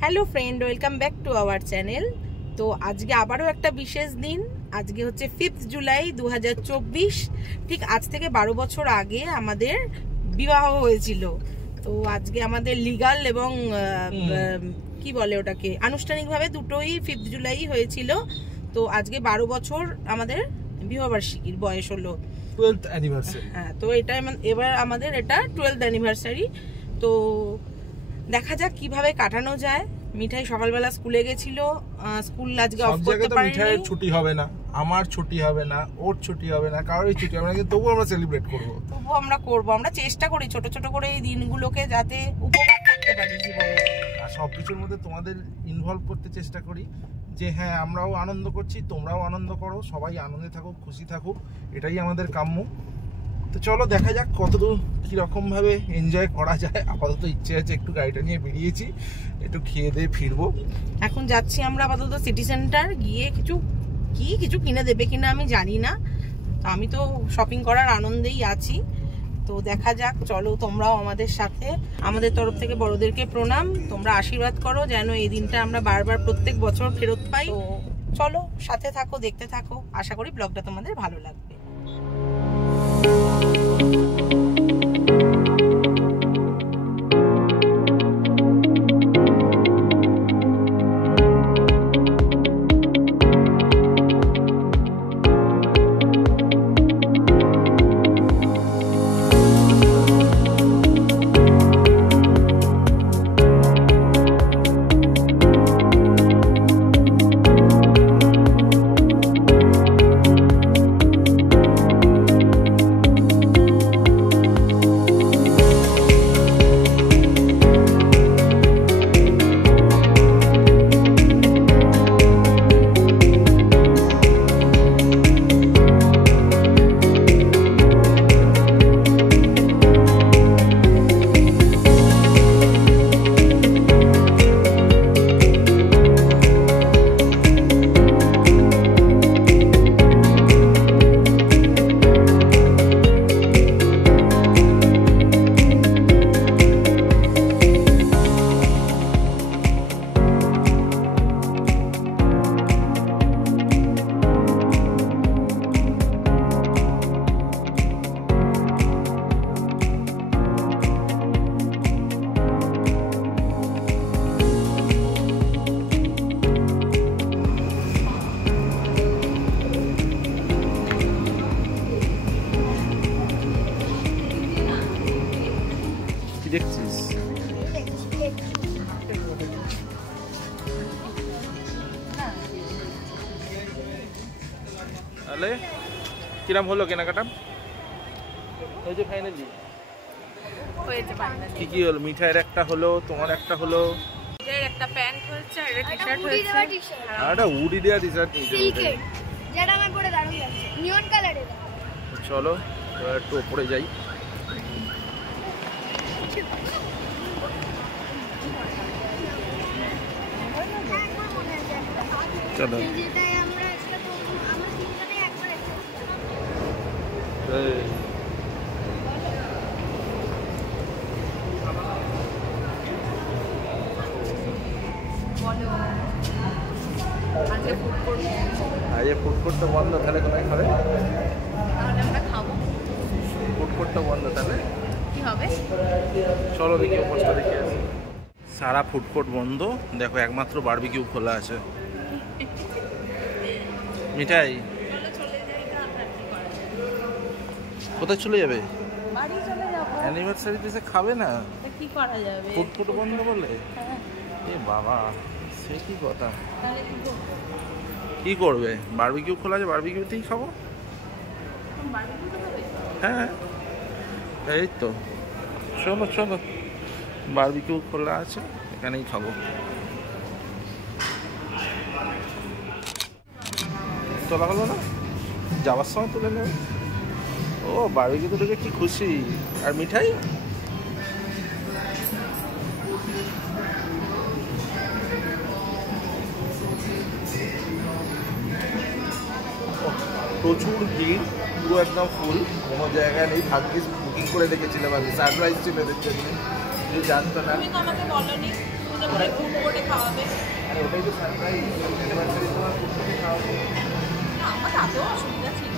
Hello friend, welcome back to our channel. তো আজকে আবারও একটা বিশেষ দিন। আজকে হচ্ছে 5 জুলাই 2024। ঠিক আজ থেকে 12 বছর আগে আমাদের বিবাহ হয়েছিল। তো আজকে আমাদের লিগাল এবং কি বলে ওটাকে আনুষ্ঠানিকভাবে দুটোই 5 জুলাই হয়েছিল। তো আজকে 12 বছর আমাদের বিবাহবার্ষিকীর বয়স হলো, 12th অ্যানিভার্সারি। হ্যাঁ, তো এটা এবার আমাদের এটা 12th অ্যানিভার্সারি। তো দেখা যাক কিভাবে কাটানো যায়। মিঠাই সকালবেলা স্কুলে গেছিল, স্কুল আজকে অফ করতে পারেনি। মিঠাইয়ের ছুটি হবে না, আমার ছুটি হবে না, ওর ছুটি হবে না, কারোরই ছুটি হবে না, কিন্তু তবুও আমরা সেলিব্রেট করব। আমরা চেষ্টা করি ছোট ছোট করে এই দিনগুলোকে যাতে উপভোগ করতে পারি জীবনে। আর সবকিছুর মধ্যে তোমাদের ইনভলভ করতে চেষ্টা করি যে হ্যাঁ আমরাও আনন্দ করছি, তোমরাও আনন্দ করো, সবাই আনন্দে থাকুক, খুশি থাকুক, এটাই আমাদের কাম্য। তো চলো দেখা যাক কতদূর কিরকম ভাবে এনজয় করা যায়। আপাতত ইচ্ছে আছে একটু গাড়িটা নিয়ে বেরিয়েছি, একটু খেয়ে দিয়ে ফিরবো। এখন যাচ্ছি আমরা আপাতত সিটি সেন্টার, গিয়ে কিছু কিনে দেবে কিনা আমি জানি না। আমি তো শপিং করার আনন্দেই আছি। তো দেখা যাক, চলো তোমরাও আমাদের সাথে। আমাদের তরফ থেকে বড়দেরকে প্রণাম, তোমরা আশীর্বাদ করো যেন এই দিনটা আমরা বারবার প্রত্যেক বছর ফেরত পাই। তো চলো সাথে থাকো, দেখতে থাকো, আশা করি ব্লগটা তোমাদের ভালো লাগবে। দেখছিস তাহলে কিরম হলো কেনাকাটা? হয়েছে ফাইনালি? কি কি হলো? মিঠাইয়ের একটা হলো, তোমার একটা হলো, একটা প্যান্ট হচ্ছে, আর একটা টি-শার্ট হচ্ছে, আর একটা উডি দেয়া টি-শার্ট নিতে হবে, যেটা আমার পরে দারুণ লাগছে, নিয়ন কালারের। চলো একটু উপরে যাই। চলো যেটাই আমরা একটা তো আমরা তিনজনেই একবার এসেছি। আজকে ফুড কোর্ট তো বন্ধ, তাহলে কোথায় খাবে? তাহলে আমরা খাবো। ফুড কোর্ট তো বন্ধ, তাহলে কি হবে? চলো দেখি অবস্থা দেখে আসি। সারা ফুড কোর্ট বন্ধ, দেখো একমাত্র বারবিকিউ খোলা আছে। মিঠাই কোথায় চলে যাবে? বাড়ি চলে যাবো। অ্যানিভার্সারিতে এসে খাবে না? কি করা যাবে? ফুড কোর্ট বন্ধ বলে? হ্যাঁ। এ বাবা, সে কি কথা! তাহলে কি করবো? কি করবে? বারবিকিউ খোলা আছে, বারবিকিউতেই খাবো। বারবিকিউ তো হবে। হ্যাঁ এই তো, চলো চলো, বারবিকিউ খোলা আছে, এখানেই খাবো। তোলা হলো না? যাওয়ার সময় তুলে নেবে। ও বারবিকিউ তো দেখে কি খুশি। আর মিঠাই? প্রচুর ভিড়, পুরো একদম ফুল, কোনো জায়গা নেই। ভাগ্যিস বুকিং করে রেখেছিলাম, আমি সারপ্রাইজ ছিল এদের জন্য, জানতো না। জন্য বলে ফুড কোর্টে খাওয়াবে। আরে ওটাই তো সারপ্রাইজ, অ্যানিভার্সারি তোমার ফুড কোর্টে খাওয়াবে। না, আমার তাতেও অসুবিধা ছিল।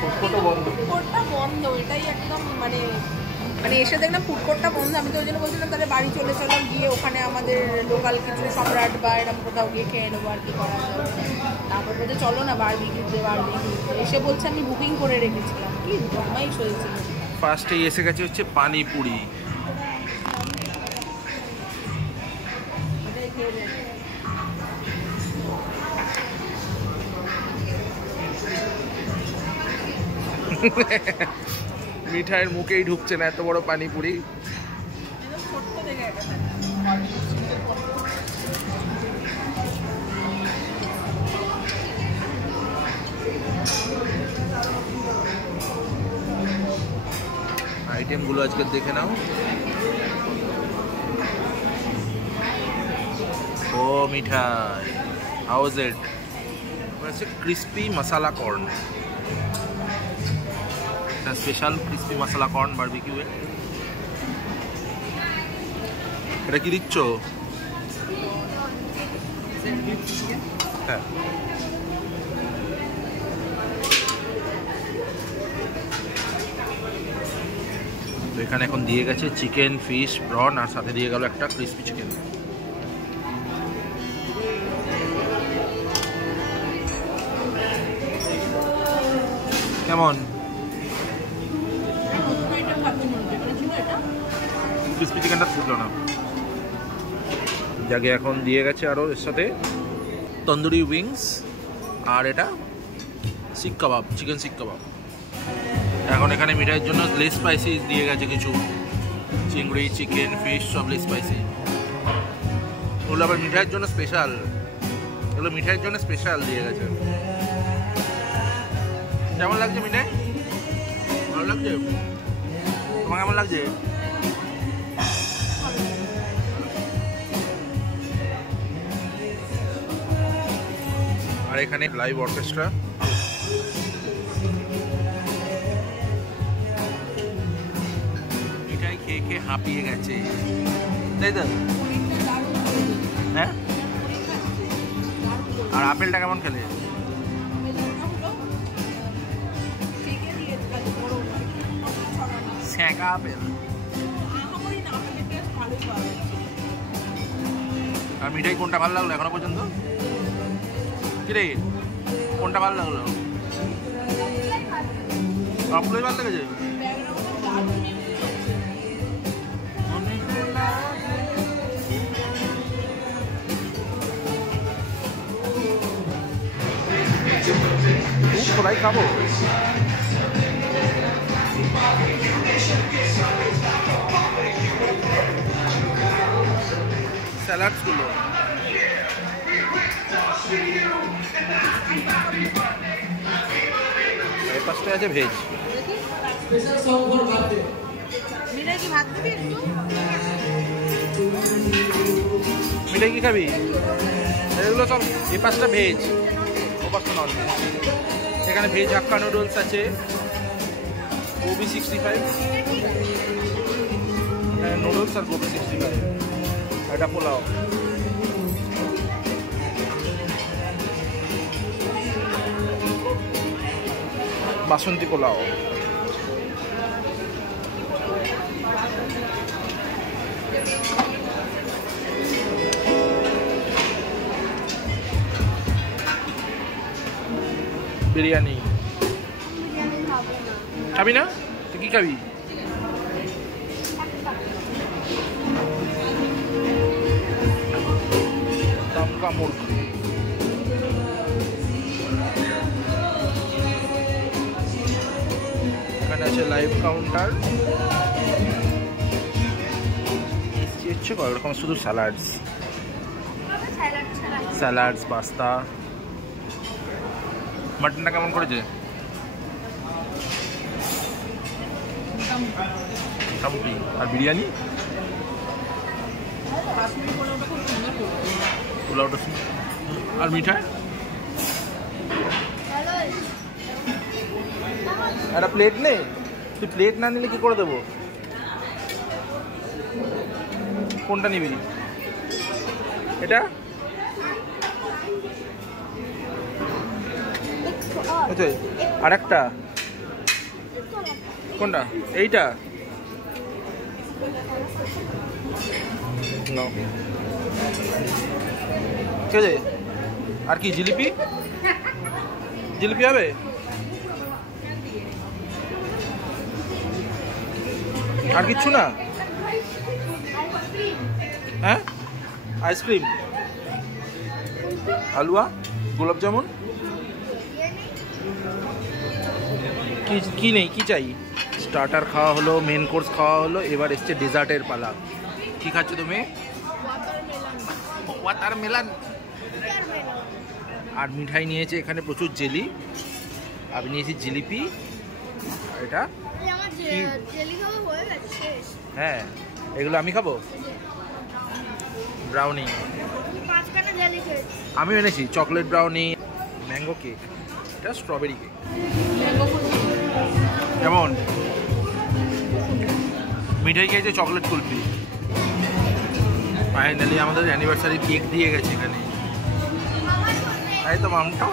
ফুড কোর্টও বন্ধ। ফুড কোর্টটা বন্ধ, এটাই একদম মানে এসে দেখলাম ফুড কোর্টটা বন্ধ। আমি তো ওই জন্য বলছিলাম তাহলে বাড়ি চলে চলাম, গিয়ে ওখানে আমাদের লোকাল কিছু সম্রাট বা এরকম কোথাও গিয়ে খেয়ে নেবো আর কি করা যাবে। তারপর বলছে চলো না বারবিকিউতে, এসে বলছে আমি বুকিং করে রেখেছিলাম, কি জমাইশ হয়েছিল। ফার্স্টেই এসে গেছে হচ্ছে পানিপুরি। মিঠাইয়ের মুখেই ঢুকছে না এত বড় পানিপুরি। আইটেমগুলো আজকে দেখে নাও। ও Mithai, how is it? Crispy masala corn, special crispy masala corn barbecue. এটা কি দিচ্ছ? হ্যাঁ, তো এখানে এখন দিয়ে গেছে চিকেন, ফিশ, প্রন, আর সাথে দিয়ে গেল একটা ক্রিস্পি চিকেন। কেমন? ক্রিস্পি চিকেনটা ফুটলো না। যাকে এখন দিয়ে গেছে আরও এর সাথে তন্দুরি উইংস, আর এটা শিক কাবাব, চিকেন শিক কাবাব। এখন এখানে মিঠাইয়ের জন্য লেস স্পাইসি দিয়ে গেছে কিছু, চিংড়ি, চিকেন, ফিশ সব লেস স্পাইসি। ওগুলো আবার মিঠাইয়ের জন্য স্পেশাল, এগুলো মিঠাইয়ের জন্য স্পেশাল দিয়ে গেছে। কেমন লাগছে মিঠাই? ভালো লাগছে? তোমার কেমন লাগছে? আর এখানে লাইভ অর্কেস্ট্রা। মিঠাই খেয়ে খেয়ে হাঁপিয়ে গেছে, তাই তো? হ্যাঁ, আর আপেলটা কেমন খেলে? ছ্যাঁকা আপেল। আর মিঠাই কোনটা ভালো লাগলো এখনো পর্যন্ত? কিরে, কোনটা ভালো লাগলো? সবগুলোই ভালো লেগেছে। সবাই খাবো। স্যালাডসগুলো এই পাশে আছে ভেজ। মিঠাই কি খাবি? এগুলো সব এই পাশটা ভেজ, ও পাশটা নন ভেজ। এখানে ভেজ হাক্কা নুডলস আছে, গোবি 65, নুডলস আর গোবি 65, এটা পোলাও। বাসন্তী পোলাও। বিরিয়ানি খাবি না? তুই কি খাবি? দমকা মুরগি। এখানে আছে লাইভ কাউন্টার। হচ্ছে কয়েক রকম শুধু স্যালাডস, পাস্তা। মাটনটা কেমন করেছে? মোটামুটি। আর বিরিয়ানি? পোলাওটা। আর মিঠাই? একটা প্লেট নেই? তুই প্লেট না নিলে কি করে দেবো? কোনটা নিবি? এটা আর একটা কোনটা? এইটা নাও। ঠিক আছে। আর কি জিলিপি? জিলিপি হবে? আর কিচ্ছু না? হ্যাঁ, আইসক্রিম, হালুয়া, গোলাপ জামুন, কি নেই? কি চাই? স্টার্টার খাওয়া হলো, মেন কোর্স খাওয়া হলো, এবার এসছে ডেজার্টের পালা। কি খাচ্ছ তুমি? ওয়াটারমেলন। আর মিঠাই নিয়েছে এখানে প্রচুর জেলি। আমি নিয়েছি জিলিপি। আর এটা হ্যাঁ, এগুলো আমি খাবো। ব্রাউনি আমি এনেছি, চকলেট ব্রাউনি, ম্যাঙ্গো কেক, এটা স্ট্রবেরি কেক। কেমন? মিঠাই খেয়েছে, চকলেট কুলফি। ফাইনালি আমাদের অ্যানিভার্সারি কেক দিয়ে গেছে এখানে। তাই তো মামটা,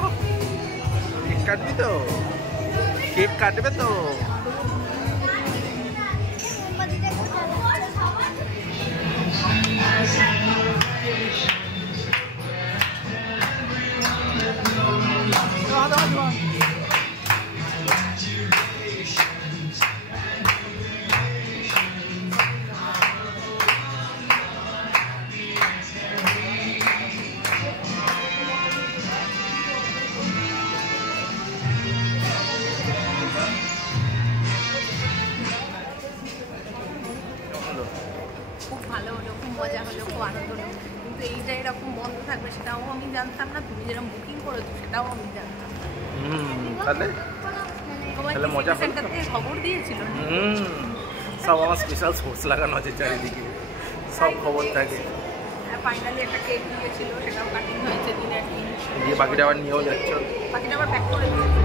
কেক কাটবি তো? কেক কাটবে তো? খুব ভালো হলো, খুব মজা হলো, খুব আনন্দ হলো। কিন্তু এইটা এরকম বন্ধ থাকবে সেটাও আমি জানতাম না। তুমি যেরকম বুকিং করেছো সেটাও আমি জানতাম। তাহলে তোমার মজা সেন্টার থেকে খবর দিয়েছিল? সব আমার স্পেশাল সোর্স লাগানো আছে চারিদিকে, সব খবর থাকে। ফাইনালি একটা কেক দিয়েছিল, সেটাও কাটিং হয়েছে দিনের দিন। দিয়ে বাকিটা আবার নিয়েও যাচ্ছ? বাকিটা আবার প্যাক করে দিয়েছে।